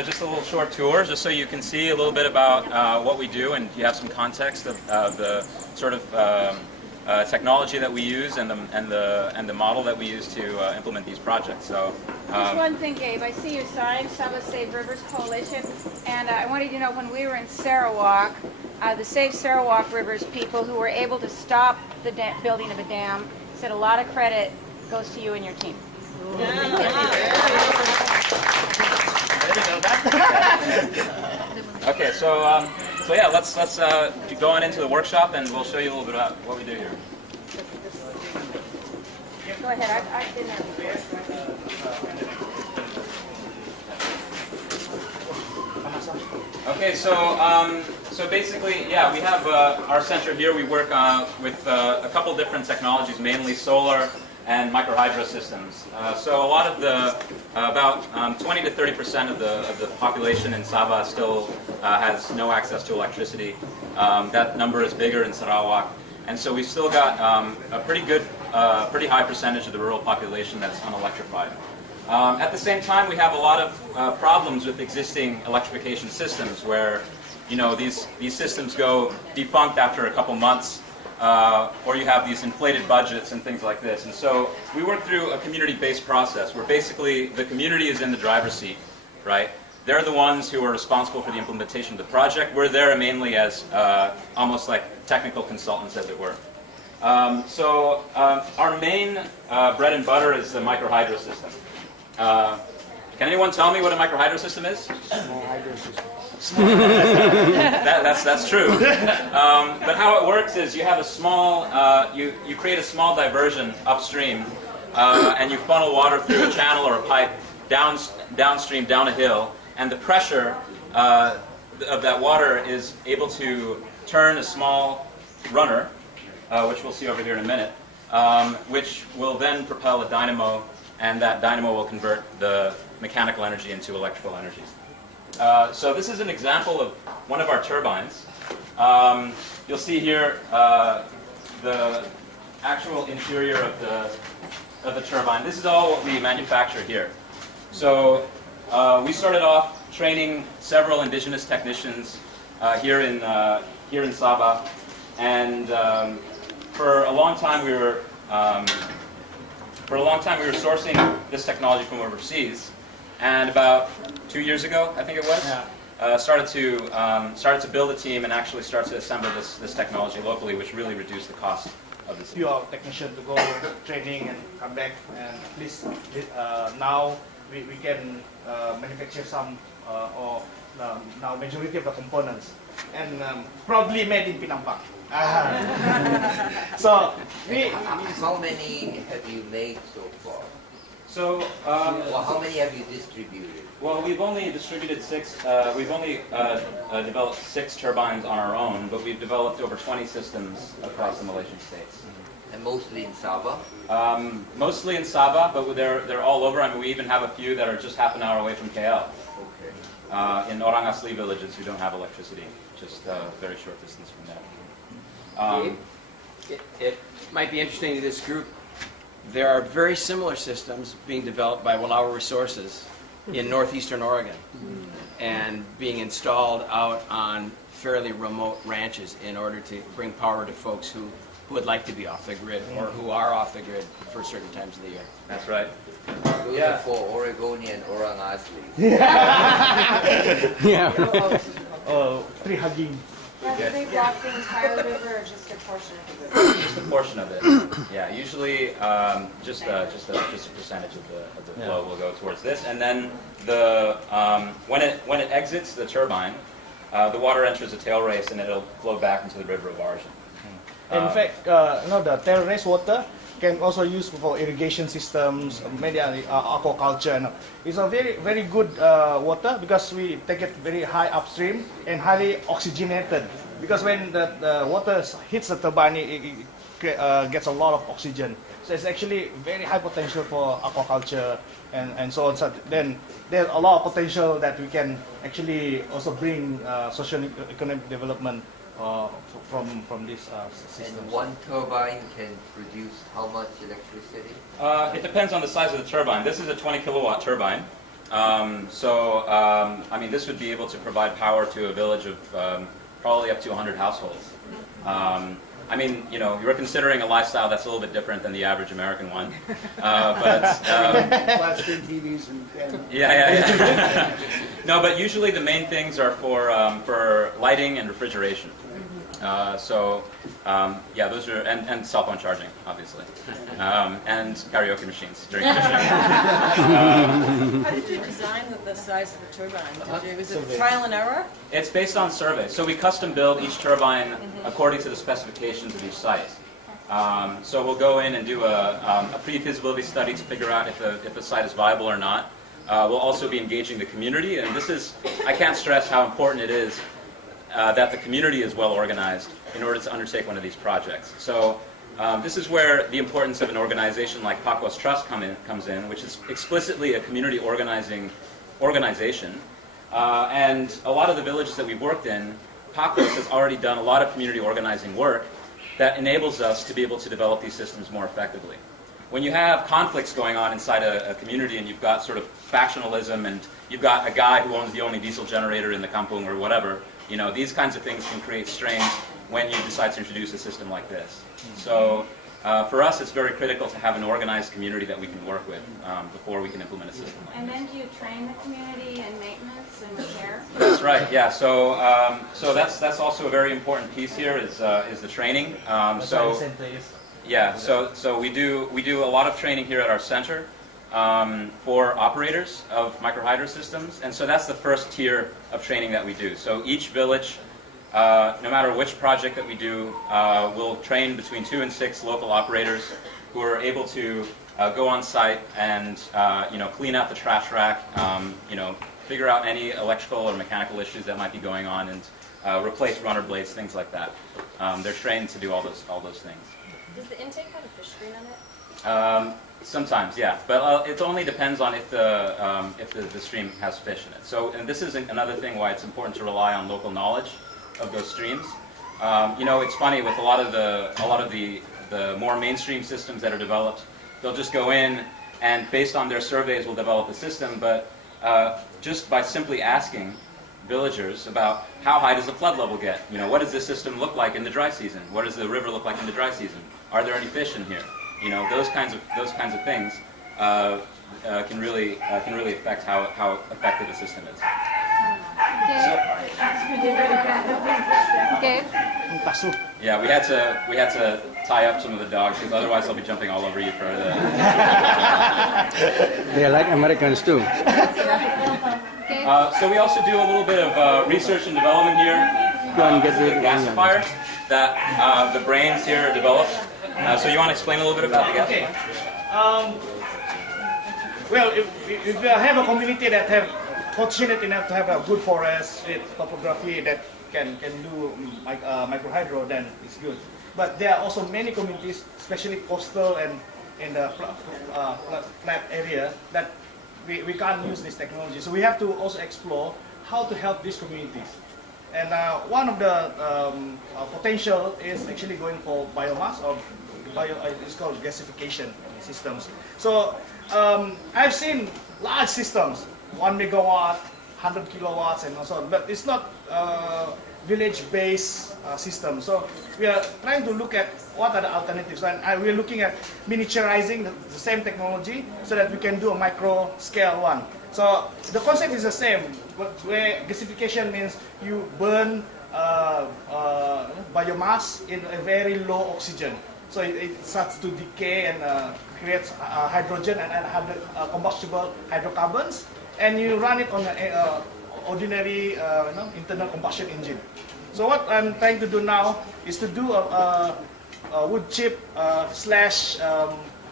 Just a little short tour, just so you can see a little bit about what we do, and you have some context of the sort of technology that we use and the model that we use to implement these projects. So, just one thing, Gabe. I see your sign, Sabah Save Rivers Coalition, and I wanted you to know when we were in Sarawak, the Save Sarawak Rivers people who were able to stop the building of a dam said a lot of credit goes to you and your team. Okay, so yeah, let's go on into the workshop, and we'll show you a little bit about what we do here. Go ahead. I've been there before. Okay, so basically, yeah, we have our center here. We work with a couple different technologies, mainly solar and microhydro systems. So a lot of the, about 20 to 30% of the population in Sabah still has no access to electricity. That number is bigger in Sarawak. And so we've still got a pretty high percentage of the rural population that's unelectrified. At the same time, we have a lot of problems with existing electrification systems where, you know, these systems go defunct after a couple months. Or you have these inflated budgets and things like this. And so we work through a community-based process where basically the community is in the driver's seat, right? They're the ones who are responsible for the implementation of the project. We're there mainly as almost like technical consultants, as it were. So our main bread and butter is the microhydro system. Can anyone tell me what a microhydro system is? Small hydro system. That's true. But how it works is you have a small, you create a small diversion upstream, and you funnel water through a channel or a pipe downstream, down a hill, and the pressure of that water is able to turn a small runner, which we'll see over here in a minute, which will then propel a dynamo, and that dynamo will convert the mechanical energy into electrical energy. So this is an example of one of our turbines. You'll see here the actual interior of the turbine. This is all what we manufacture here. So we started off training several indigenous technicians here in Sabah, and for a long time we were sourcing this technology from overseas. And about 2 years ago, I think it was, started to build a team and actually start to assemble this technology locally, which really reduced the cost of this. Few technicians to go training and come back, and at least now we can manufacture some or now majority of the components, and probably made in Penampang. So how many have you made so far? So, well, how many have you distributed? Well, we've only distributed 6. We've only developed 6 turbines on our own, but we've developed over 20 systems across the Malaysian states. And mostly in Sabah? Mostly in Sabah, but they're all over. I mean, we even have a few that are just half an hour away from KL. Okay. In Orang Asli villages who don't have electricity, just a very short distance from there. It might be interesting to this group. There are very similar systems being developed by Wallowa Resources in northeastern Oregon and being installed out on fairly remote ranches in order to bring power to folks who would like to be off the grid or who are off the grid for certain times of the year. That's right. Those Yeah. are for Oregonian Orang Asli. Yeah. Tree hugging. Now, do they block the entire river or just a portion of the river? Just a portion of it. Yeah, usually just a percentage of the flow will go towards this, and then when it exits the turbine, the water enters a tail race and it'll flow back into the river of origin. In fact, the tail race water can also use for irrigation systems, maybe aquaculture. And it's a very good water because we take it very high upstream and highly oxygenated. Because when the water hits the turbine, it gets a lot of oxygen. So it's actually very high potential for aquaculture and so on. So then there's a lot of potential that we can actually also bring socio-economic development from this system. And one turbine can produce how much electricity? It depends on the size of the turbine. This is a 20 kilowatt turbine. I mean, this would be able to provide power to a village of probably up to 100 households. I mean, you know, you're considering a lifestyle that's a little bit different than the average American one. Flat screen TVs and Yeah. No, but usually the main things are for lighting and refrigeration. Yeah, those are, and cell phone charging, obviously, and karaoke machines during fishing. How did you design the size of the turbine? Was it trial and error? It's based on survey. So we custom build each turbine according to the specifications of each site. So we'll go in and do a pre-feasibility study to figure out if a site is viable or not. We'll also be engaging the community, and this is, I can't stress how important it is that the community is well organized in order to undertake one of these projects. So this is where the importance of an organization like Pakos Trust comes in, which is explicitly a community organization. And a lot of the villages that we've worked in, Pakos has already done a lot of community organizing work that enables us to be able to develop these systems more effectively. When you have conflicts going on inside a community and you've got sort of factionalism and you've got a guy who owns the only diesel generator in the kampung or whatever, you know, these kinds of things can create strains when you decide to introduce a system like this. So for us, it's very critical to have an organized community that we can work with before we can implement a system like And this. then do you train the community in maintenance and repair? That's right. Yeah. So that's also a very important piece here is the training. Yeah. So we do a lot of training here at our center for operators of microhydro systems, and so that's the first tier of training that we do. So each village, no matter which project that we do, will train between 2 and 6 local operators who are able to go on site and clean out the trash rack, figure out any electrical or mechanical issues that might be going on, and replace runner blades, things like that. They're trained to do all those things. Does the intake have a fish screen on it? Sometimes, yeah, but it only depends on if the stream has fish in it. So, and this is another thing why it's important to rely on local knowledge of those streams. It's funny with a lot of the more mainstream systems that are developed. They'll just go in and based on their surveys will develop a system, but just by simply asking villagers about how high does the flood level get? You know, what does this system look like in the dry season? What does the river look like in the dry season? Are there any fish in here? You know, those kinds of things can really affect how effective a system is. Okay. Yeah, we had to tie up some of the dogs because otherwise they'll be jumping all over you for the. They're like Americans too. Okay. So we also do a little bit of research and development here. This is a gasifier that the brains here developed. So you want to explain a little bit about the gasifier? Well, if you have a community that have fortunate enough to have a good forest with topography that can do microhydro, then it's good. but there are also many communities, especially coastal and in the flat area, that we can't use this technology. So we have to also explore how to help these communities. And one of the potential is actually going for biomass, or it's called gasification systems. So I've seen large systems, 1 megawatt, 100 kilowatts, and so on, but it's not village-based system. So we are trying to look at what are the alternatives, and we're looking at miniaturizing the same technology so that we can do a micro-scale one. So the concept is the same, but where gasification means you burn biomass in a very low oxygen. So it starts to decay and creates hydrogen and combustible hydrocarbons, and you run it on an ordinary internal combustion engine. So what I'm trying to do now is to do a wood chip slash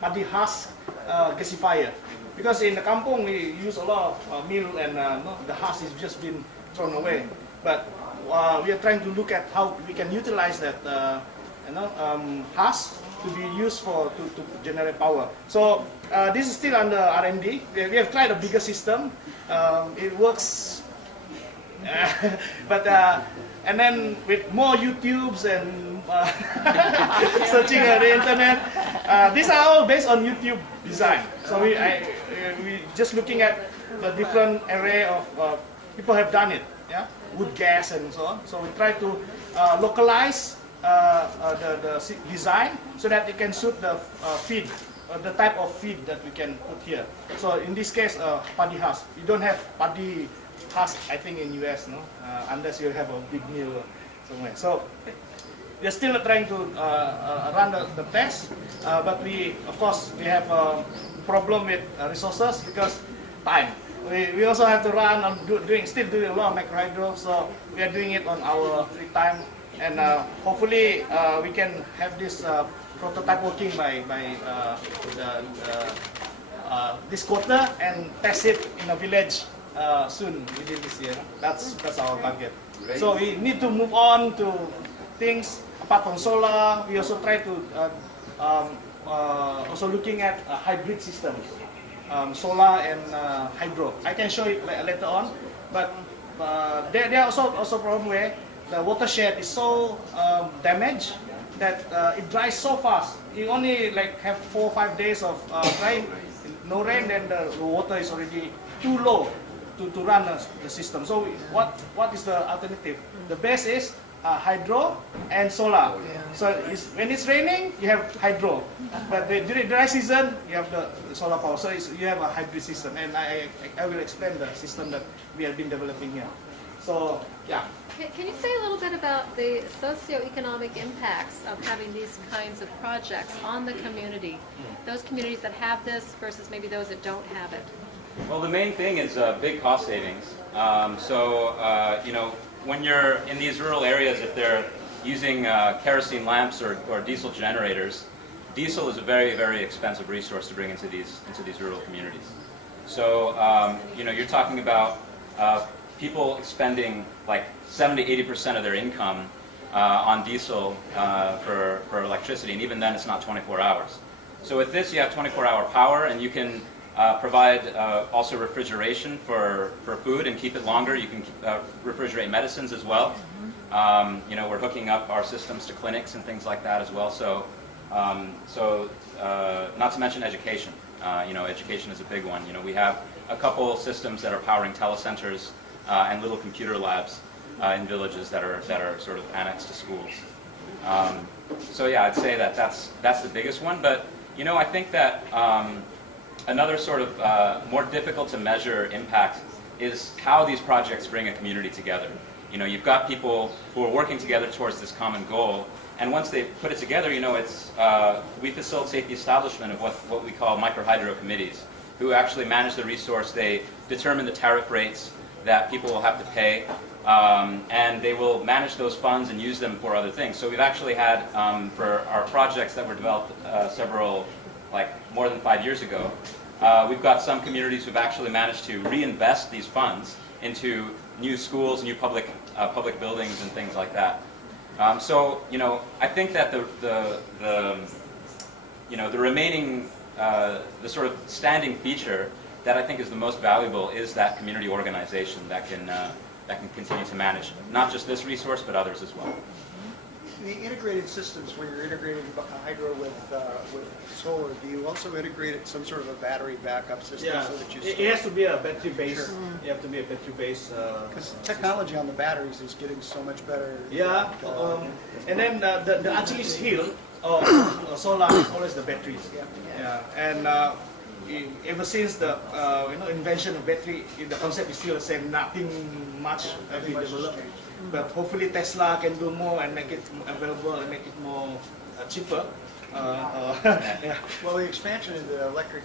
paddy husk gasifier. Because in the kampung we use a lot of meal, and the husk is just been thrown away. But we are trying to look at how we can utilize that husk to be used to generate power. So this is still under R&D. We have tried a bigger system. It works, but and then with more YouTubes and searching on the internet, these are all based on YouTube design. So we just looking at the different array of people have done it, yeah, wood gas and so on. So we try to localize the design so that it can suit the feed, the type of feed that we can put here. So in this case, paddy husk. You don't have paddy husk, I think, in US, no, unless you have a big mill somewhere. So we are still trying to run the test, but of course we have a problem with resources because time. We also have to run on still doing a lot of micro hydro, so we are doing it on our free time, and hopefully we can have this prototype working by this quarter and test it in a village soon within this year. That's our target. So we need to move on to things apart from solar. We also try to also looking at hybrid systems, solar and hydro. I can show it later on, but there are also problem where the watershed is so damaged that it dries so fast. You only have 4 or 5 days of rain, no rain, then the water is already too low to run the system. So what is the alternative? The best is hydro and solar. So when it's raining, you have hydro, but during dry season, you have the solar power. So you have a hybrid system, and I will explain the system that we have been developing here. So yeah. Can you say a little bit about the socioeconomic impacts of having these kinds of projects on the community? Those communities that have this versus maybe those that don't have it. Well, the main thing is big cost savings. When you're in these rural areas, if they're using kerosene lamps or diesel generators, diesel is a very, very expensive resource to bring into these rural communities. So you're talking about people expending like 70 to 80% of their income on diesel for electricity, and even then it's not 24 hours. So with this, you have 24-hour power, and you can provide also refrigeration for food and keep it longer. You can refrigerate medicines as well. We're hooking up our systems to clinics and things like that as well. So not to mention education. Education is a big one. We have a couple systems that are powering telecenters and little computer labs in villages that are sort of annexed to schools. So yeah, I'd say that's the biggest one. But I think that another sort of more difficult to measure impact is how these projects bring a community together. You've got people who are working together towards this common goal, and once they put it together, we facilitate the establishment of what we call microhydro committees, who actually manage the resource. They determine the tariff rates that people will have to pay, and they will manage those funds and use them for other things. So we've actually had, for our projects that were developed more than 5 years ago, we've got some communities who've actually managed to reinvest these funds into new schools, new public buildings and things like that. So I think that the remaining the sort of standing feature that I think is the most valuable is that community organization that can continue to manage not just this resource but others as well. The integrated systems, where you're integrating hydro with solar, do you also integrate some sort of a battery backup system Yeah, so that you it has to be a battery base. Sure. You have to be a battery base. Because technology on the batteries is getting so much better. Yeah, and then the Achilles heel of solar is always the batteries. Yeah, and ever since the invention of battery, the concept is still the same. Nothing much has been developed, but hopefully Tesla can do more and make it available and make it more cheaper. Yeah. Well, the expansion in the electric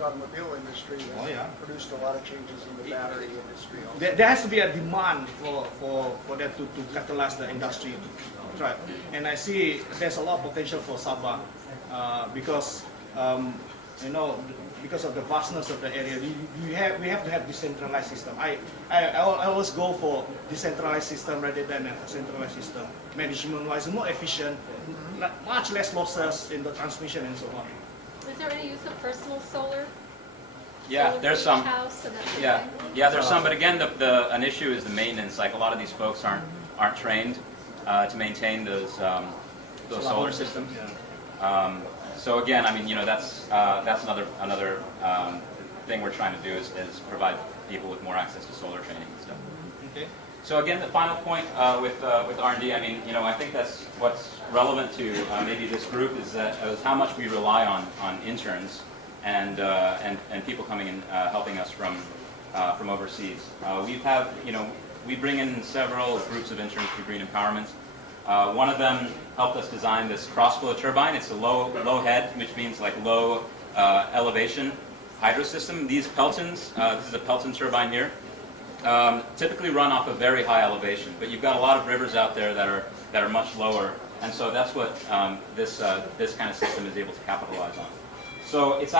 automobile industry Oh, yeah. produced a lot of changes in the battery industry. Also. There has to be a demand for that to catalyze the industry. Right. And I see there's a lot of potential for Sabah because because of the vastness of the area. We have to have decentralized system. I always go for decentralized system rather than a centralized system. Management-wise, more efficient, much less losses in the transmission and so on. Is there any use of personal solar? Yeah, Solar there's for each some. house and that sort of Yeah, thing? yeah, there's some. But again, an issue is the maintenance. Like a lot of these folks aren't trained to maintain those solar systems. So again, I mean, that's another thing we're trying to do is provide people with more access to solar training and stuff. Okay. So again, the final point with R&D, I mean, I think that's what's relevant to maybe this group is how much we rely on interns and people coming and helping us from overseas. We bring in several groups of interns for green empowerment. One of them helped us design this cross-flow turbine. It's a low head, which means like low elevation hydro system. These Peltons, this is a Pelton turbine here, typically run off a very high elevation, but you've got a lot of rivers out there that are much lower, and so that's what this kind of system is able to capitalize on. So it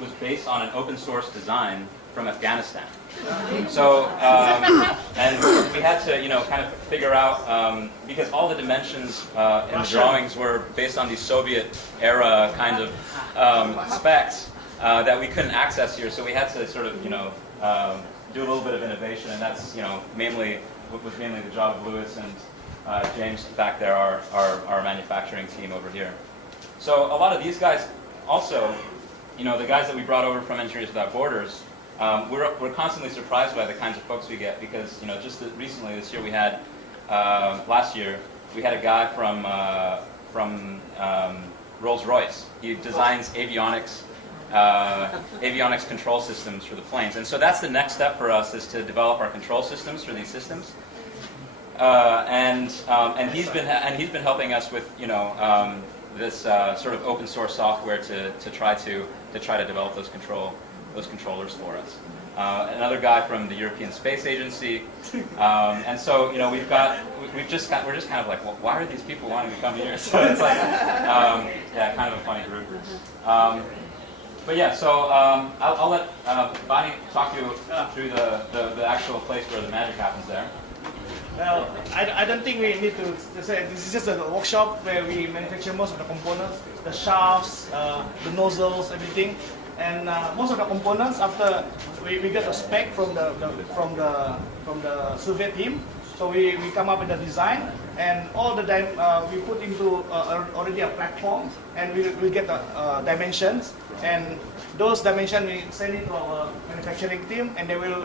was based on an open source design from Afghanistan. So, and we had to, kind of figure out, because all the dimensions in the drawings were based on these Soviet-era kind of specs that we couldn't access here. So we had to sort of, do a little bit of innovation, and that's, mainly the job of Lewis and James back there, our manufacturing team over here. So a lot of these guys also, the guys that we brought over from Engineers Without Borders, we're constantly surprised by the kinds of folks we get because, just recently this year last year, we had a guy from Rolls-Royce. He designs avionics control systems for the planes. And so that's the next step for us is to develop our control systems for these systems. And he's been helping us with, this sort of open source software to try to develop those controllers for us. Another guy from the European Space Agency, and so we're just kind of like, well, why are these people wanting to come here? So it's like, kind of a funny group. But yeah, so I'll let Bannie talk you through the actual place where the magic happens there. Well, I don't think we need to say this is just a workshop where we manufacture most of the components, the shafts, the nozzles, everything. And most of the components, after we get a spec from the survey team, so we come up with a design, and all the we put into already a platform, and we get the dimensions, and those dimensions we send it to our manufacturing team, and they will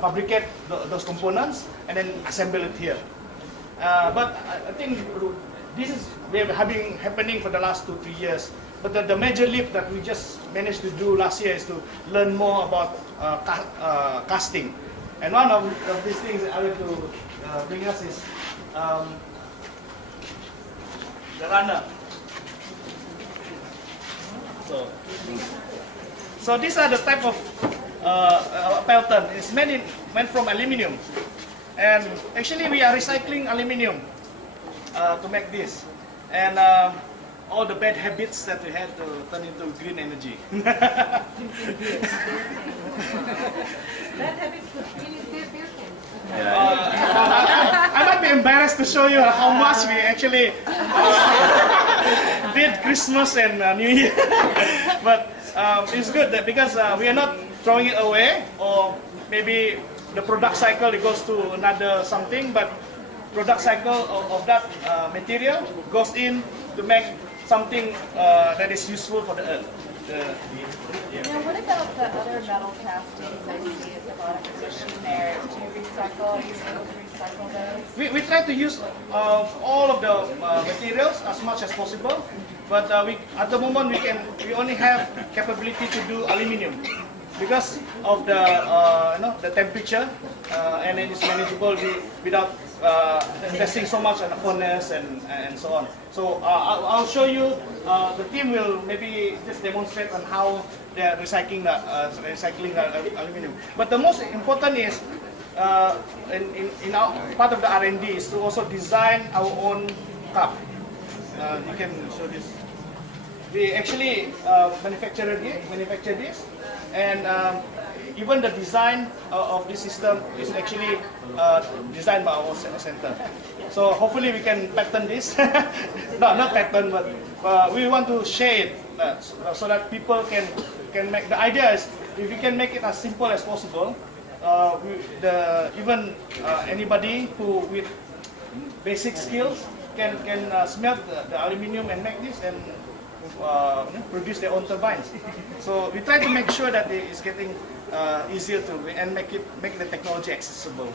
fabricate those components and then assemble it here. But I think this is happening for the last 2-3 years. But the major leap that we just managed to do last year is to learn more about casting. And one of these things I want to bring us is the runner. So these are the type of Pelton. It's made from aluminium. And actually we are recycling aluminium to make this. And all the bad habits that we had to turn into green energy. That habit You need beer can. I embarrassed to show you how much we actually did Christmas and New Year. But it's good that because we are not throwing it away, or maybe the product cycle it goes to another something, but product cycle of that material goes in to make something that is useful for the earth. Now, what about the other metal castings I see at the bottom of the machine there? Do you recycle? Are you able to recycle those? We try to use all of the materials as much as possible, but at the moment we only have capability to do aluminium because of the the temperature, and it is manageable without investing so much on the furnace and so on. So I'll show you. The team will maybe just demonstrate on how they are recycling the aluminum. But the most important is in our part of the R&D is to also design our own cup. You can show this. We actually manufacture this, and even the design of this system is actually designed by our center. So hopefully we can patent this. No, not patent, but we want to share it so that people can make. The idea is if we can make it as simple as possible, even anybody who with basic skills can smelt the aluminum and make this and produce their own turbines. So we try to make sure that it is getting easier to and make the technology accessible.